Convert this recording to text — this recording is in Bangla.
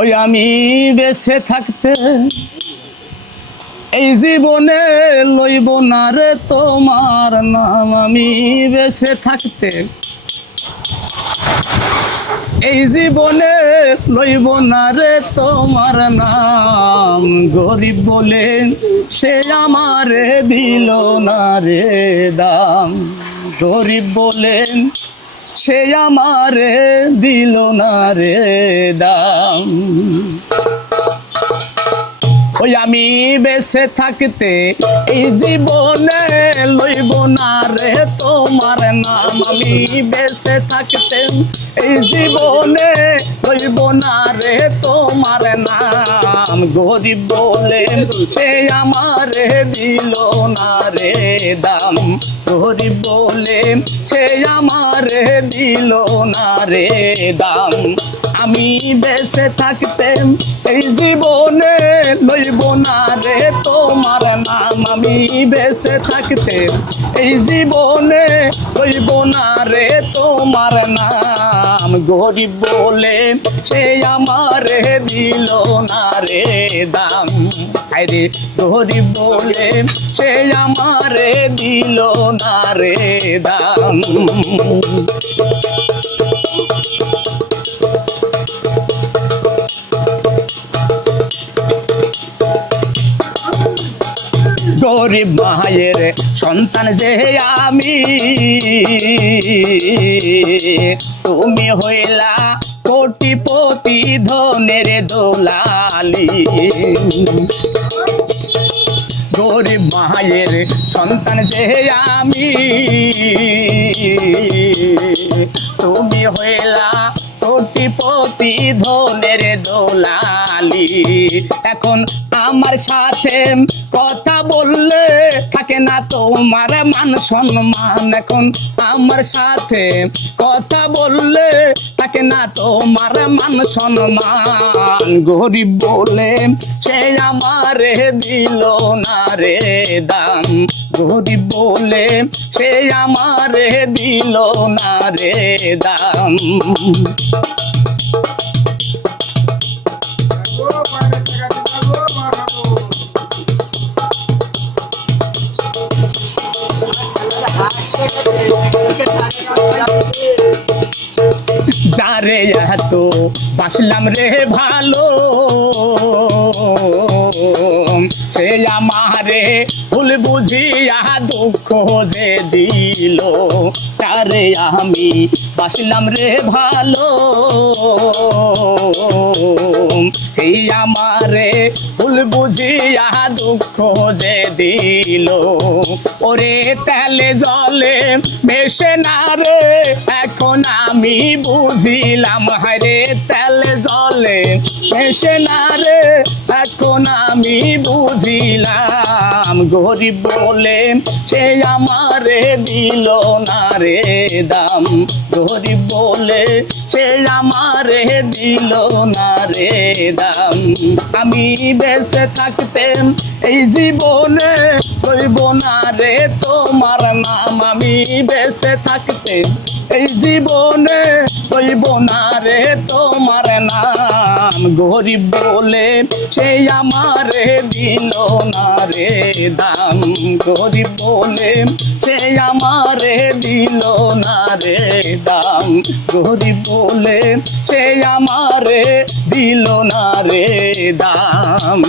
ওই আমি বেঁচে থাকতে এই জীবনে লইব না রে তোমার নাম। আমি বেঁচে থাকতে এই জীবনে লইব না রে তোমার নাম। গরিব বলে সে আমারে দিল না রে দাম। গরিব বলে সে আমারে দিল না রে দাম। ওই আমি বেঁচে থাকতে এই জীবনে লইব না রে তোমার নাম। আমি বেঁচে থাকতে এই জীবনে লইব না রে তোমার নাম। গরিব বলে সে আমারে দিল না রে দাম। গরিব বলে সে আমারে দিল না রে দাম। আমি বেঁচে থাকতে এই জীবনে লইব না রে তোমার নাম। আমি বেঁচে থাকতে এই জীবনে লইব না রে তোমার নাম। গরিব বলে সে আমারে দিল না রে দাম। আরে গরিব বলে সে আমারে দিল না রে দাম। গরিব মায়ের সন্তান যে আমি, তুমি হইলা কোটিপতি ধনের দোলালি। গরিব মায়ের সন্তান যে আমি, তুমি হইলা কোটিপতি ধনের দোলালি। এখন আমার সাথে কথা বললে থাকে না তোমার মান সম্মান। এখন আমার সাথে কথা বললে থাকে না তোমার মান সম্মান। গরিব বলে সে আমারে দিল না রে দাম। গরিব বলে সে আমারে দিল না রে দাম। যারে এত বাসলাম রে ভালো, সে আমারে ভুল বুঝিয়া দুঃখ যে দিল। যারে আমি বাসলাম রে ভালো, সে আমারে ভুল বুঝিয়া দুঃখ যে দিল। ওরে তেলে জলে মেশে না রে এখন আমি বুঝিলাম। হায়রে তেলে জলে মেশে না রে এখন আমি বুঝিলাম। গরিব বলে সে আমারে দিল না রে দাম। গরিব বলে সে আমারে দিল না রে দাম। আমি বেঁচে থাকতে এই জীবনে লইব না রে তোমার নাম। আমি বেঁচে থাকতে এই জীবনে লইব না রে তোমার নাম। গরিব বলে সে আমারে দিল না রে দাম। গরিব বলে সে আমারে দিল না রে দাম। গরিব বলে সে আমারে দিল না রে দাম।